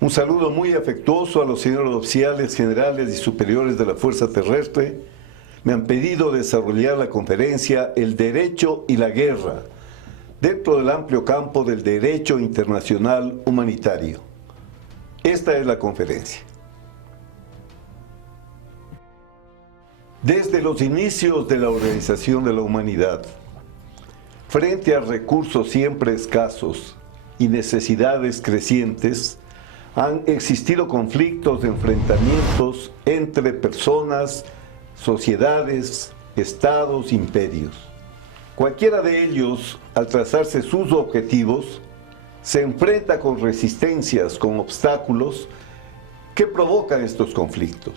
Un saludo muy afectuoso a los señores oficiales generales y superiores de la Fuerza Terrestre. Me han pedido desarrollar la conferencia El Derecho y la Guerra, dentro del amplio campo del derecho internacional humanitario. Esta es la conferencia. Desde los inicios de la organización de la humanidad, frente a recursos siempre escasos y necesidades crecientes, han existido conflictos, enfrentamientos entre personas, sociedades, estados, imperios. Cualquiera de ellos, al trazarse sus objetivos, se enfrenta con resistencias, con obstáculos que provocan estos conflictos.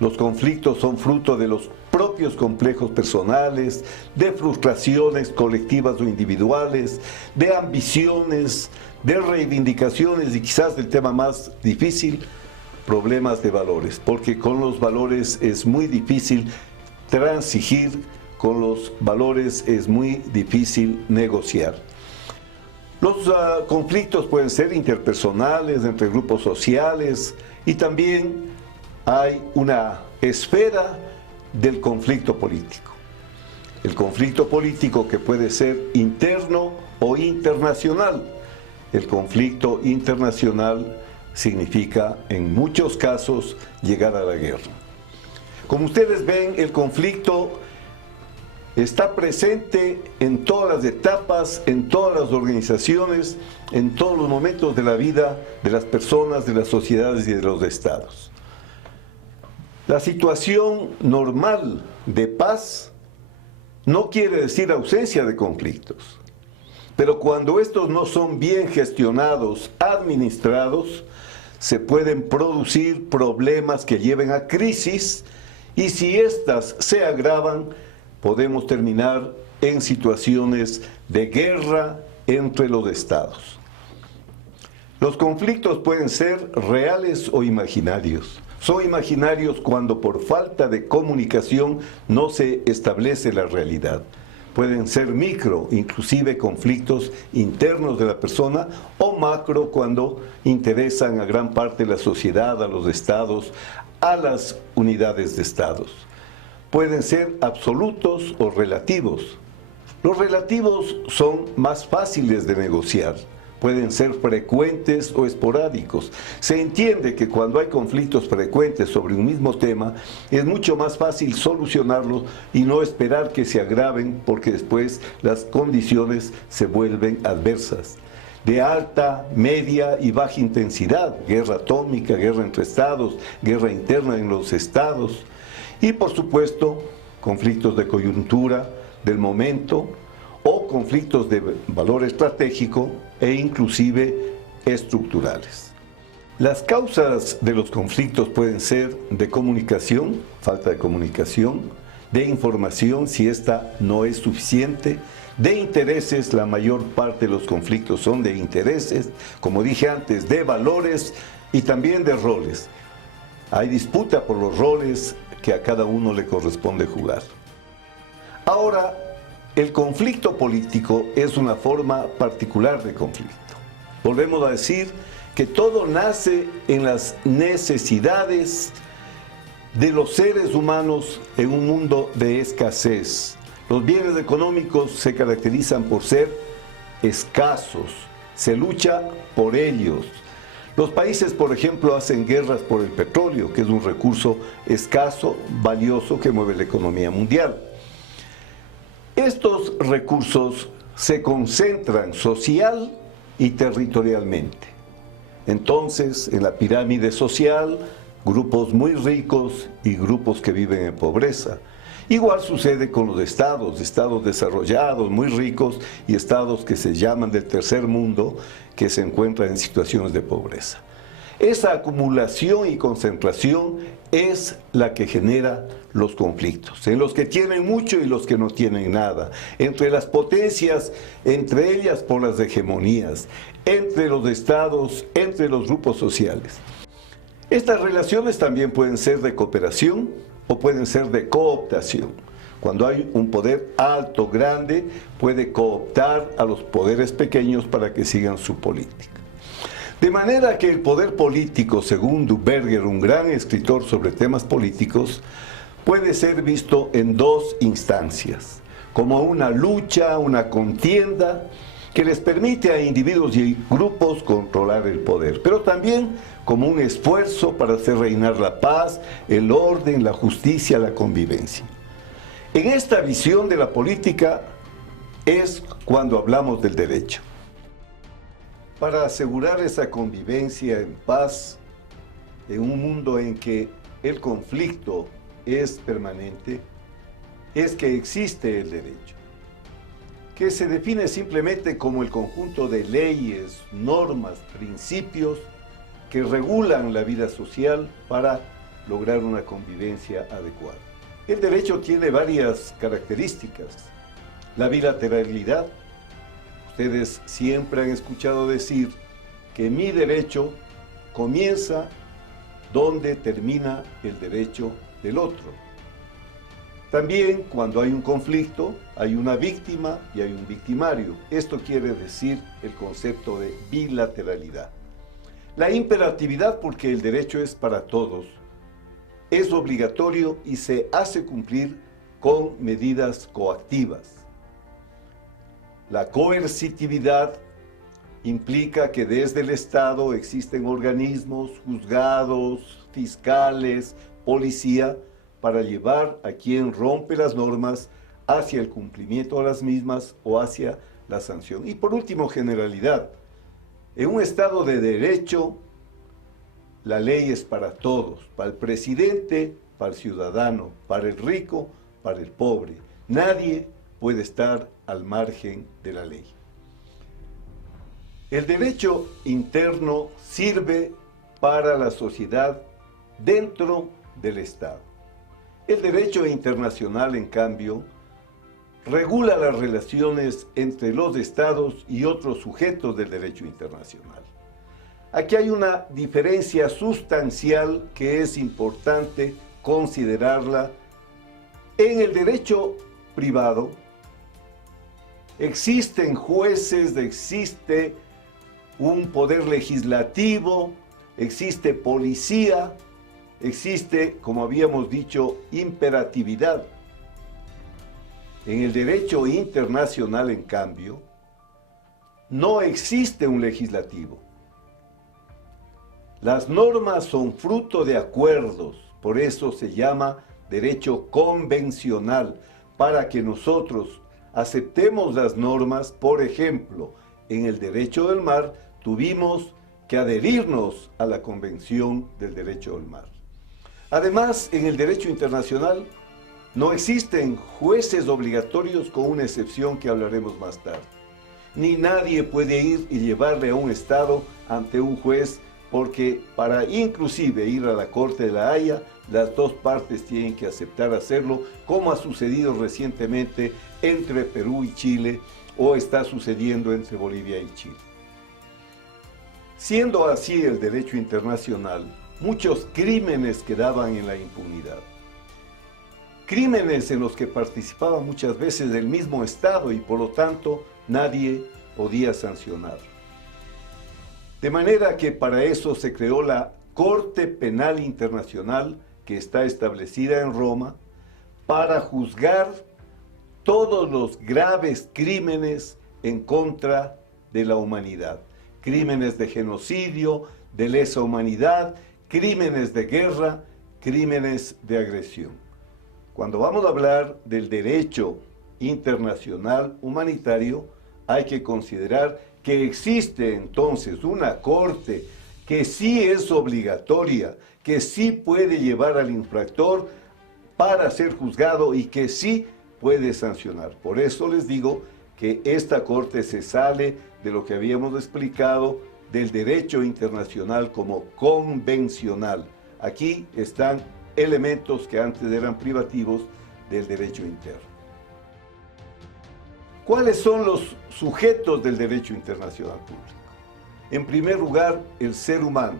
Los conflictos son fruto de los propios complejos personales, de frustraciones colectivas o individuales, de ambiciones, de reivindicaciones y quizás del tema más difícil, problemas de valores, porque con los valores es muy difícil transigir, con los valores es muy difícil negociar. Los conflictos pueden ser interpersonales, entre grupos sociales, y también hay una esfera del conflicto político. El conflicto político que puede ser interno o internacional. El conflicto internacional significa, en muchos casos, llegar a la guerra. Como ustedes ven, el conflicto está presente en todas las etapas, en todas las organizaciones, en todos los momentos de la vida de las personas, de las sociedades y de los estados. La situación normal de paz no quiere decir ausencia de conflictos, pero cuando estos no son bien gestionados, administrados, se pueden producir problemas que lleven a crisis, y si éstas se agravan, podemos terminar en situaciones de guerra entre los estados. Los conflictos pueden ser reales o imaginarios. Son imaginarios cuando por falta de comunicación no se establece la realidad. Pueden ser micro, inclusive conflictos internos de la persona, o macro cuando interesan a gran parte de la sociedad, a los estados, a las unidades de estados. Pueden ser absolutos o relativos. Los relativos son más fáciles de negociar. Pueden ser frecuentes o esporádicos. Se entiende que cuando hay conflictos frecuentes sobre un mismo tema, es mucho más fácil solucionarlos y no esperar que se agraven, porque después las condiciones se vuelven adversas. De alta, media y baja intensidad, guerra atómica, guerra entre estados, guerra interna en los estados, y por supuesto, conflictos de coyuntura, del momento, o conflictos de valor estratégico e inclusive estructurales. Las causas de los conflictos pueden ser de comunicación, falta de comunicación, de información si esta no es suficiente, de intereses, la mayor parte de los conflictos son de intereses, como dije antes, de valores y también de roles. Hay disputa por los roles que a cada uno le corresponde jugar. Ahora, el conflicto político es una forma particular de conflicto. Volvemos a decir que todo nace en las necesidades de los seres humanos en un mundo de escasez. Los bienes económicos se caracterizan por ser escasos, se lucha por ellos. Los países, por ejemplo, hacen guerras por el petróleo, que es un recurso escaso, valioso, que mueve la economía mundial. Estos recursos se concentran social y territorialmente. Entonces, en la pirámide social, grupos muy ricos y grupos que viven en pobreza. Igual sucede con los estados desarrollados, muy ricos, y estados que se llaman del tercer mundo, que se encuentran en situaciones de pobreza. Esa acumulación y concentración es la que genera los conflictos, en los que tienen mucho y los que no tienen nada, entre las potencias, entre ellas por las hegemonías, entre los estados, entre los grupos sociales. Estas relaciones también pueden ser de cooperación o pueden ser de cooptación. Cuando hay un poder alto, grande, puede cooptar a los poderes pequeños para que sigan su política. De manera que el poder político, según Duberger, un gran escritor sobre temas políticos, puede ser visto en dos instancias, como una lucha, una contienda que les permite a individuos y grupos controlar el poder, pero también como un esfuerzo para hacer reinar la paz, el orden, la justicia, la convivencia. En esta visión de la política es cuando hablamos del derecho. Para asegurar esa convivencia en paz, en un mundo en que el conflicto es permanente, es que existe el derecho, que se define simplemente como el conjunto de leyes, normas, principios que regulan la vida social para lograr una convivencia adecuada. El derecho tiene varias características. La bilateralidad. Ustedes siempre han escuchado decir que mi derecho comienza donde termina el derecho del otro. También cuando hay un conflicto, hay una víctima y hay un victimario. Esto quiere decir el concepto de bilateralidad. La imperatividad, porque el derecho es para todos, es obligatorio y se hace cumplir con medidas coactivas. La coercitividad implica que desde el Estado existen organismos, juzgados, fiscales, policía, para llevar a quien rompe las normas hacia el cumplimiento de las mismas o hacia la sanción. Y por último, generalidad. En un Estado de derecho, la ley es para todos, para el presidente, para el ciudadano, para el rico, para el pobre. Nadie puede estar al margen de la ley. El derecho interno sirve para la sociedad dentro del Estado. El derecho internacional, en cambio, regula las relaciones entre los estados y otros sujetos del derecho internacional. Aquí hay una diferencia sustancial que es importante considerarla. En el derecho privado existen jueces, existe un poder legislativo, existe policía, existe, como habíamos dicho, imperatividad. En el derecho internacional, en cambio, no existe un legislativo. Las normas son fruto de acuerdos, por eso se llama derecho convencional, para que nosotros aceptemos las normas. Por ejemplo, en el derecho del mar tuvimos que adherirnos a la Convención del Derecho del Mar. Además, en el derecho internacional no existen jueces obligatorios, con una excepción que hablaremos más tarde. Ni nadie puede ir y llevarle a un Estado ante un juez, porque para inclusive ir a la Corte de la Haya, las dos partes tienen que aceptar hacerlo, como ha sucedido recientemente entre Perú y Chile, o está sucediendo entre Bolivia y Chile. Siendo así el derecho internacional, muchos crímenes quedaban en la impunidad. Crímenes en los que participaba muchas veces el mismo Estado y por lo tanto nadie podía sancionar. De manera que para eso se creó la Corte Penal Internacional, que está establecida en Roma, para juzgar todos los graves crímenes en contra de la humanidad. Crímenes de genocidio, de lesa humanidad, crímenes de guerra, crímenes de agresión. Cuando vamos a hablar del derecho internacional humanitario, hay que considerar que existe entonces una corte que sí es obligatoria, que sí puede llevar al infractor para ser juzgado y que sí puede sancionar. Por eso les digo que esta corte se sale de lo que habíamos explicado del derecho internacional como convencional. Aquí están elementos que antes eran privativos del derecho interno. ¿Cuáles son los sujetos del derecho internacional público? En primer lugar, el ser humano.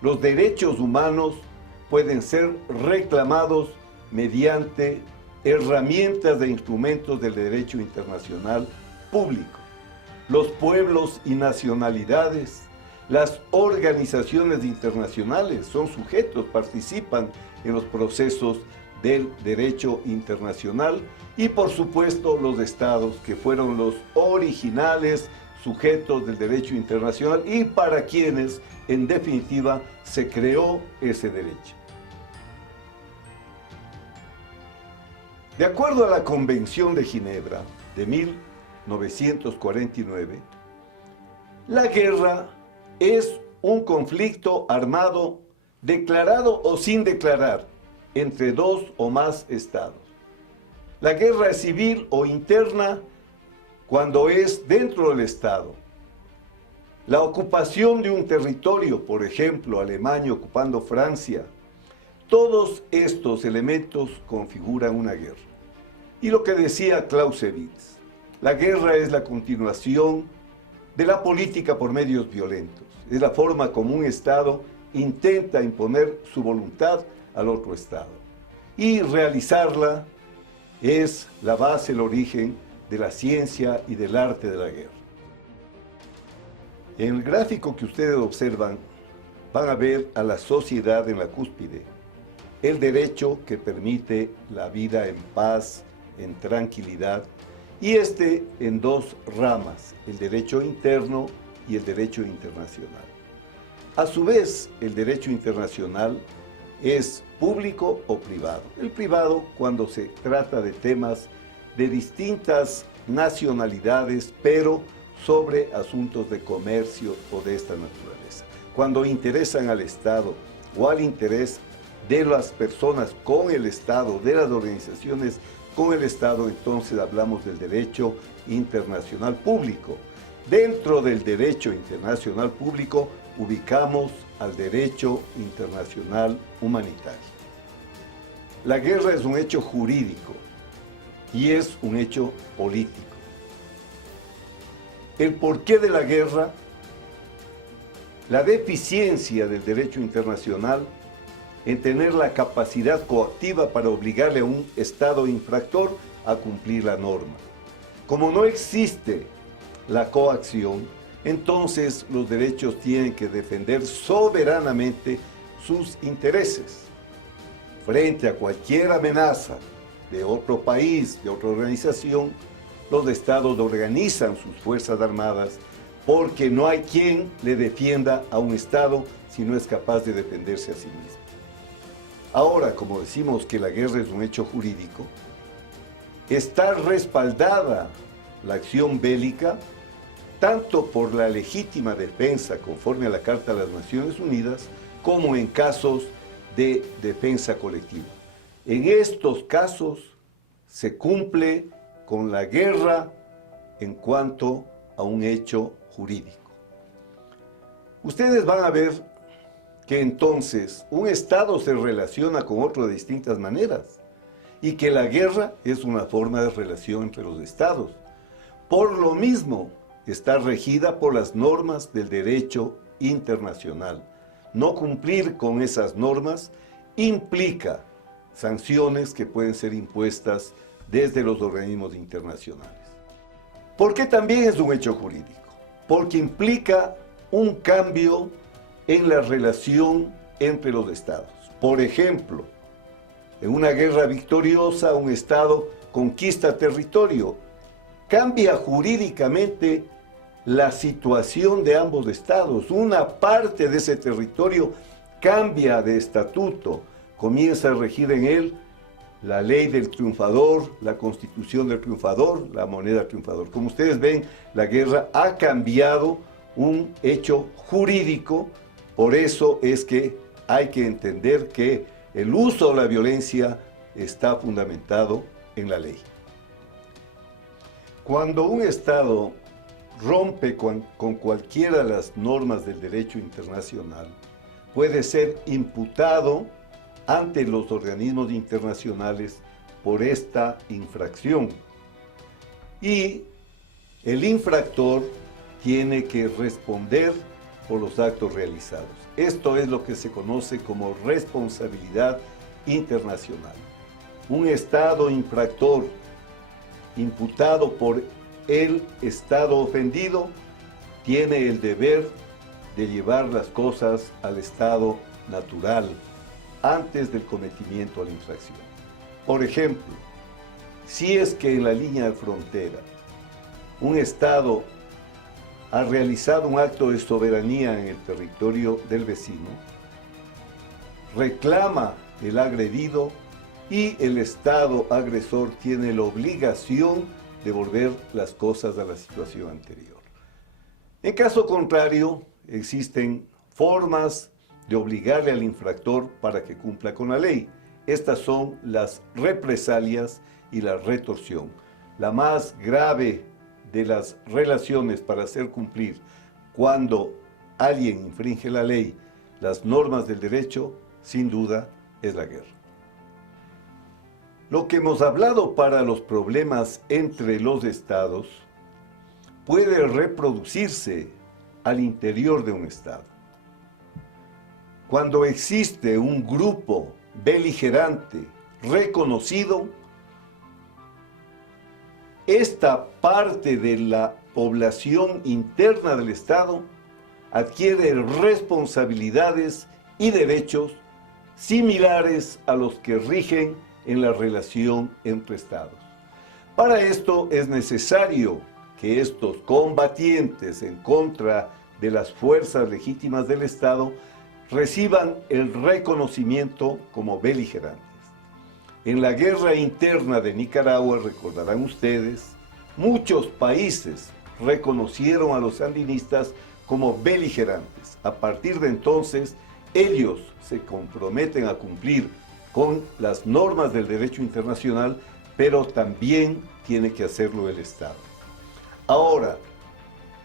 Los derechos humanos pueden ser reclamados mediante herramientas e instrumentos del derecho internacional público. Los pueblos y nacionalidades, Las organizaciones internacionales son sujetos, participan en los procesos del derecho internacional y por supuesto los estados que fueron los originales sujetos del derecho internacional y para quienes en definitiva se creó ese derecho. De acuerdo a la Convención de Ginebra de 1949, la guerra es un conflicto armado declarado o sin declarar entre dos o más estados. La guerra es civil o interna cuando es dentro del estado. La ocupación de un territorio, por ejemplo, Alemania ocupando Francia, todos estos elementos configuran una guerra. Y lo que decía Clausewitz, la guerra es la continuación de la política por medios violentos. Es la forma como un Estado intenta imponer su voluntad al otro Estado. Y realizarla es la base, el origen de la ciencia y del arte de la guerra. En el gráfico que ustedes observan, van a ver a la sociedad en la cúspide, el derecho que permite la vida en paz, en tranquilidad, y en dos ramas, el derecho interno y el derecho internacional. A su vez, el derecho internacional es público o privado. El privado cuando se trata de temas de distintas nacionalidades, pero sobre asuntos de comercio o de esta naturaleza. Cuando interesan al Estado o al interés de las personas con el Estado, de las organizaciones con el Estado, entonces hablamos del derecho internacional público. Dentro del derecho internacional público ubicamos al derecho internacional humanitario. La guerra es un hecho jurídico y es un hecho político. El porqué de la guerra, la deficiencia del derecho internacional en tener la capacidad coactiva para obligarle a un Estado infractor a cumplir la norma. Como no existe la coacción, entonces los derechos tienen que defender soberanamente sus intereses. Frente a cualquier amenaza de otro país, de otra organización, los Estados organizan sus fuerzas armadas porque no hay quien le defienda a un Estado si no es capaz de defenderse a sí mismo. Ahora, como decimos que la guerra es un hecho jurídico, está respaldada la acción bélica tanto por la legítima defensa conforme a la Carta de las Naciones Unidas como en casos de defensa colectiva. En estos casos se cumple con la guerra en cuanto a un hecho jurídico. Ustedes van a ver que entonces un Estado se relaciona con otro de distintas maneras y que la guerra es una forma de relación entre los Estados. Por lo mismo, está regida por las normas del derecho internacional. No cumplir con esas normas implica sanciones que pueden ser impuestas desde los organismos internacionales. ¿Por qué también es un hecho jurídico? Porque implica un cambio en la relación entre los Estados. Por ejemplo, en una guerra victoriosa, un Estado conquista territorio, cambia jurídicamente la situación de ambos Estados. Una parte de ese territorio cambia de estatuto, comienza a regir en él la ley del triunfador, la constitución del triunfador, la moneda triunfador. Como ustedes ven, la guerra ha cambiado un hecho jurídico. Por eso es que hay que entender que el uso de la violencia está fundamentado en la ley. Cuando un Estado rompe con cualquiera de las normas del derecho internacional, puede ser imputado ante los organismos internacionales por esta infracción. Y el infractor tiene que responder por los actos realizados. Esto es lo que se conoce como responsabilidad internacional. Un Estado infractor imputado por el Estado ofendido tiene el deber de llevar las cosas al estado natural antes del cometimiento de la infracción. Por ejemplo, si es que en la línea de frontera un Estado ha realizado un acto de soberanía en el territorio del vecino, reclama el agredido y el Estado agresor tiene la obligación de volver las cosas a la situación anterior. En caso contrario, existen formas de obligarle al infractor para que cumpla con la ley. Estas son las represalias y la retorsión. La más grave de las relaciones para hacer cumplir cuando alguien infringe la ley, las normas del derecho, sin duda, es la guerra. Lo que hemos hablado para los problemas entre los estados puede reproducirse al interior de un estado. Cuando existe un grupo beligerante reconocido, esta parte de la población interna del Estado adquiere responsabilidades y derechos similares a los que rigen en la relación entre Estados. Para esto es necesario que estos combatientes en contra de las fuerzas legítimas del Estado reciban el reconocimiento como beligerantes. En la guerra interna de Nicaragua, recordarán ustedes, muchos países reconocieron a los sandinistas como beligerantes. A partir de entonces, ellos se comprometen a cumplir con las normas del derecho internacional, pero también tiene que hacerlo el Estado. Ahora,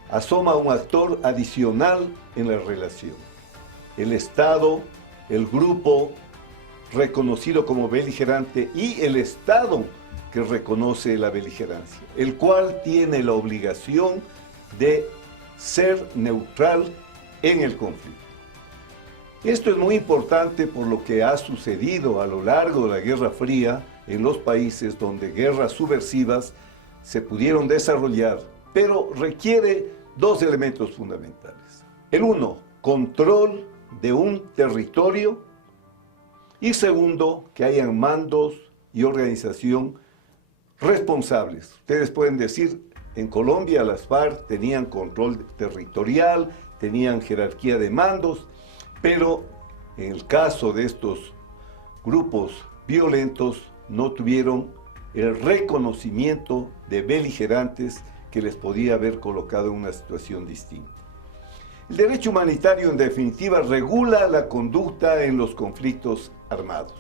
asoma un actor adicional en la relación. El Estado, el grupo reconocido como beligerante y el Estado que reconoce la beligerancia, el cual tiene la obligación de ser neutral en el conflicto. Esto es muy importante por lo que ha sucedido a lo largo de la Guerra Fría en los países donde guerras subversivas se pudieron desarrollar, pero requiere dos elementos fundamentales. El uno, control de un territorio, y segundo, que hayan mandos y organización responsables. Ustedes pueden decir, en Colombia las FARC tenían control territorial, tenían jerarquía de mandos, pero en el caso de estos grupos violentos no tuvieron el reconocimiento de beligerantes que les podía haber colocado en una situación distinta. El derecho humanitario, en definitiva, regula la conducta en los conflictos armados.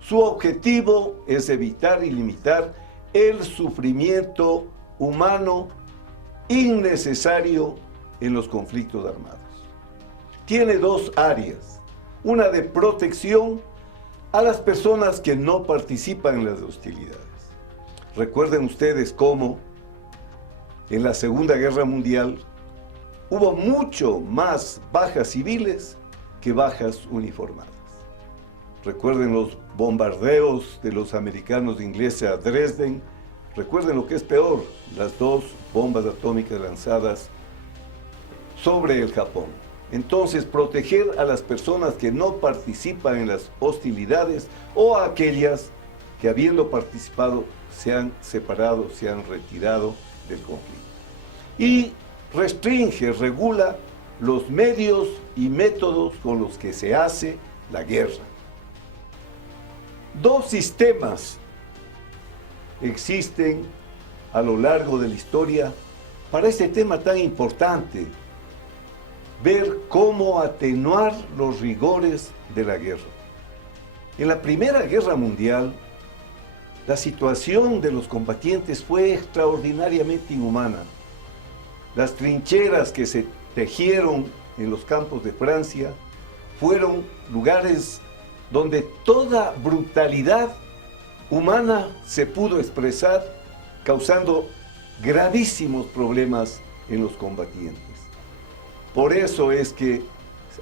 Su objetivo es evitar y limitar el sufrimiento humano innecesario en los conflictos armados. Tiene dos áreas, una de protección a las personas que no participan en las hostilidades. Recuerden ustedes cómo en la Segunda Guerra Mundial hubo mucho más bajas civiles que bajas uniformadas. Recuerden los bombardeos de los americanos e ingleses a Dresden. Recuerden lo que es peor, las dos bombas atómicas lanzadas sobre el Japón. Entonces, proteger a las personas que no participan en las hostilidades o a aquellas que, habiendo participado, se han separado, se han retirado del conflicto. Y restringe, regula los medios y métodos con los que se hace la guerra. Dos sistemas existen a lo largo de la historia para este tema tan importante, ver cómo atenuar los rigores de la guerra. En la Primera Guerra Mundial, la situación de los combatientes fue extraordinariamente inhumana. Las trincheras que se tejieron en los campos de Francia fueron lugares donde toda brutalidad humana se pudo expresar, causando gravísimos problemas en los combatientes. Por eso es que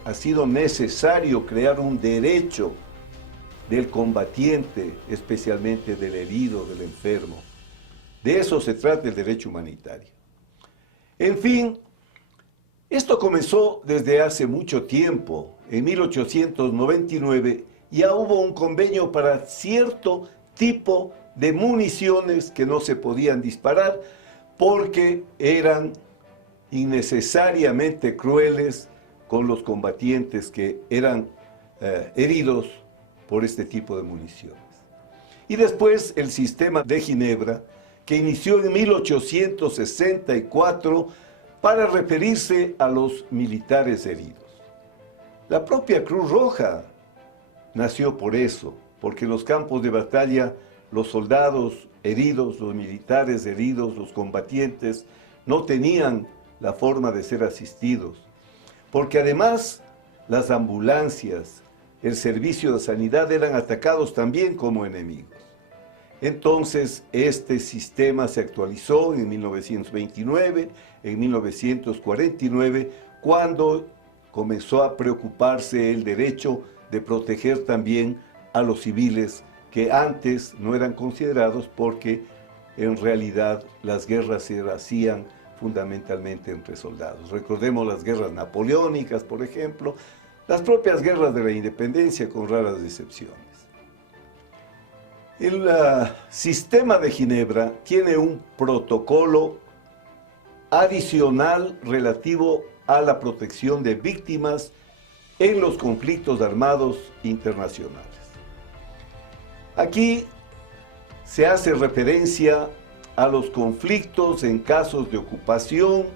ha sido necesario crear un derecho del combatiente, especialmente del herido, del enfermo. De eso se trata el derecho humanitario. En fin, Esto comenzó desde hace mucho tiempo, en 1899, ya hubo un convenio para cierto tipo de municiones que no se podían disparar porque eran innecesariamente crueles con los combatientes que eran heridos por este tipo de municiones. Y después el sistema de Ginebra, que inició en 1864 para referirse a los militares heridos. La propia Cruz Roja nació por eso, porque en los campos de batalla los soldados heridos, los militares heridos, los combatientes, no tenían la forma de ser asistidos, porque además las ambulancias, el servicio de sanidad eran atacados también como enemigos. Entonces, este sistema se actualizó en 1929, en 1949, cuando comenzó a preocuparse el derecho de proteger también a los civiles que antes no eran considerados porque en realidad las guerras se hacían fundamentalmente entre soldados. Recordemos las guerras napoleónicas, por ejemplo, las propias guerras de la independencia con raras excepciones. El sistema de Ginebra tiene un protocolo adicional relativo a la protección de víctimas en los conflictos armados internacionales. Aquí se hace referencia a los conflictos en casos de ocupación,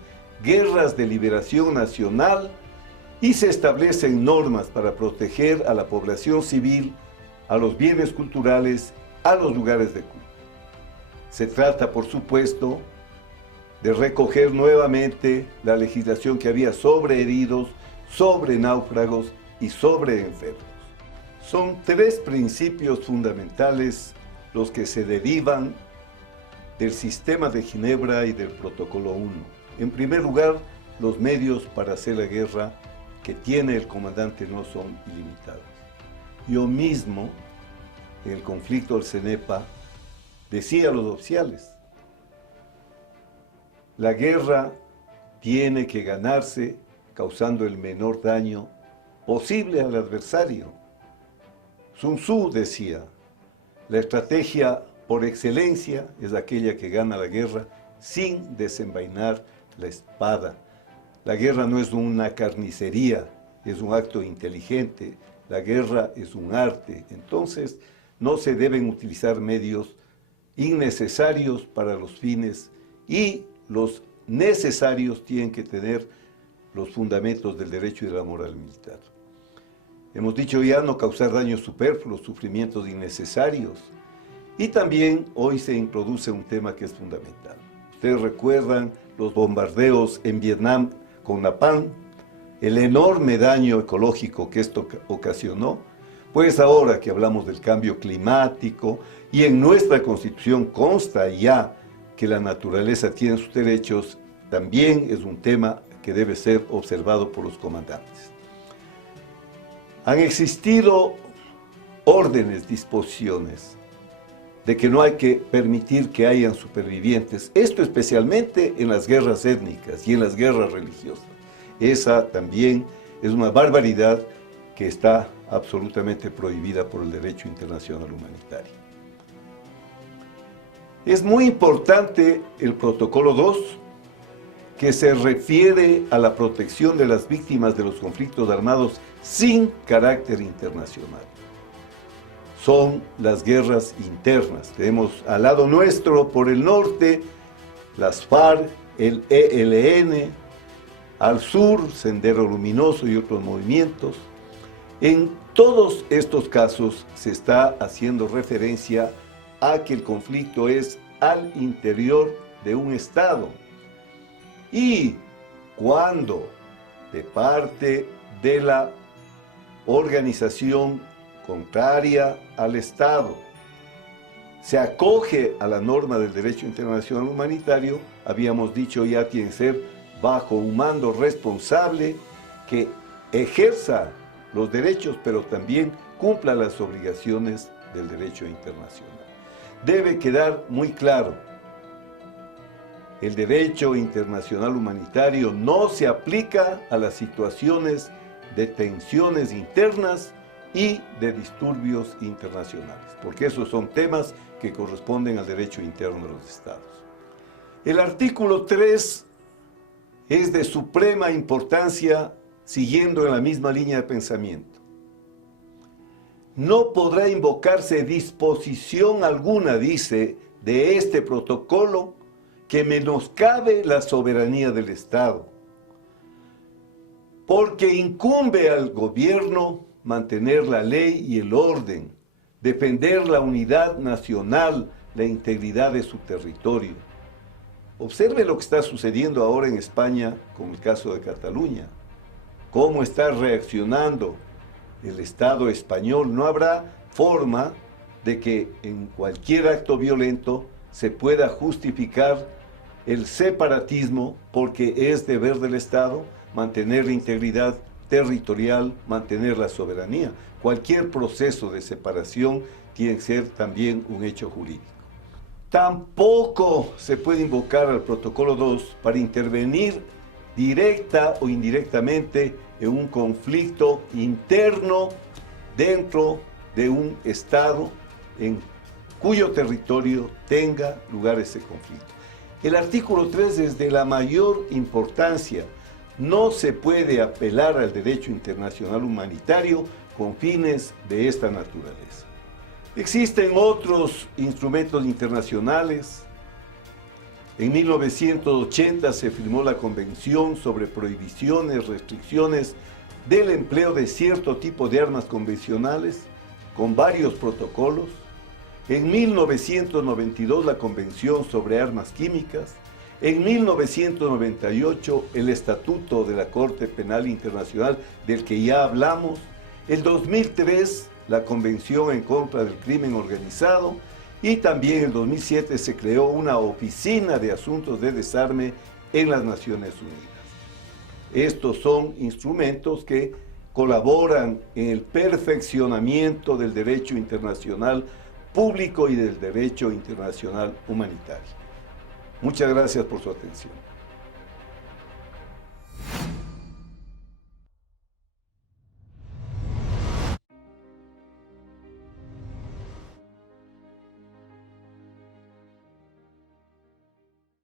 guerras de liberación nacional y se establecen normas para proteger a la población civil, a los bienes culturales, a los lugares de culto. Se trata, por supuesto, de recoger nuevamente la legislación que había sobre heridos, sobre náufragos y sobre enfermos. Son tres principios fundamentales los que se derivan del sistema de Ginebra y del Protocolo 1. En primer lugar, los medios para hacer la guerra que tiene el comandante no son ilimitados. Yo mismo, en el conflicto del Cenepa, decía a los oficiales, la guerra tiene que ganarse causando el menor daño posible al adversario. Sun Tzu decía, la estrategia por excelencia es aquella que gana la guerra sin desenvainar la espada. La guerra no es una carnicería, es un acto inteligente. La guerra es un arte. Entonces, no se deben utilizar medios innecesarios para los fines y los necesarios tienen que tener los fundamentos del derecho y de la moral militar. Hemos dicho ya no causar daños superfluos, sufrimientos innecesarios. Y también hoy se introduce un tema que es fundamental. Ustedes recuerdan los bombardeos en Vietnam con Napalm, el enorme daño ecológico que esto ocasionó. Pues ahora que hablamos del cambio climático y en nuestra Constitución consta ya que la naturaleza tiene sus derechos, también es un tema que debe ser observado por los comandantes. Han existido órdenes, disposiciones de que no hay que permitir que hayan supervivientes, esto especialmente en las guerras étnicas y en las guerras religiosas. Esa también es una barbaridad que está absolutamente prohibida por el derecho internacional humanitario. Es muy importante el Protocolo 2, que se refiere a la protección de las víctimas de los conflictos armados sin carácter internacional. Son las guerras internas. Tenemos al lado nuestro, por el norte, las FARC, el ELN, al sur, Sendero Luminoso y otros movimientos. En todos estos casos se está haciendo referencia a que el conflicto es al interior de un Estado. Y cuando de parte de la organización contraria al Estado se acoge a la norma del derecho internacional humanitario, habíamos dicho ya tiene que ser bajo un mando responsable que ejerza los derechos, pero también cumpla las obligaciones del derecho internacional. Debe quedar muy claro el derecho internacional humanitario no se aplica a las situaciones de tensiones internas y de disturbios internacionales, porque esos son temas que corresponden al derecho interno de los estados. El artículo 3 es de suprema importancia, siguiendo en la misma línea de pensamiento. No podrá invocarse disposición alguna, dice, de este protocolo que menoscabe la soberanía del Estado, porque incumbe al gobierno mantener la ley y el orden, defender la unidad nacional, la integridad de su territorio. Observe lo que está sucediendo ahora en España con el caso de Cataluña. Cómo está reaccionando el Estado español. No habrá forma de que en cualquier acto violento se pueda justificar el separatismo, porque es deber del Estado mantener la integridad territorial, mantener la soberanía. Cualquier proceso de separación tiene que ser también un hecho jurídico. Tampoco se puede invocar al protocolo 2 para intervenir directa o indirectamente en un conflicto interno dentro de un Estado en cuyo territorio tenga lugar ese conflicto. El artículo 3 es de la mayor importancia. No se puede apelar al derecho internacional humanitario con fines de esta naturaleza. Existen otros instrumentos internacionales. En 1980 se firmó la Convención sobre prohibiciones, restricciones del empleo de cierto tipo de armas convencionales, con varios protocolos. En 1992 la Convención sobre Armas Químicas. En 1998 el Estatuto de la Corte Penal Internacional, del que ya hablamos. En 2003 la Convención en contra del crimen organizado, y también en 2007 se creó una oficina de asuntos de desarme en las Naciones Unidas. Estos son instrumentos que colaboran en el perfeccionamiento del derecho internacional público y del derecho internacional humanitario. Muchas gracias por su atención.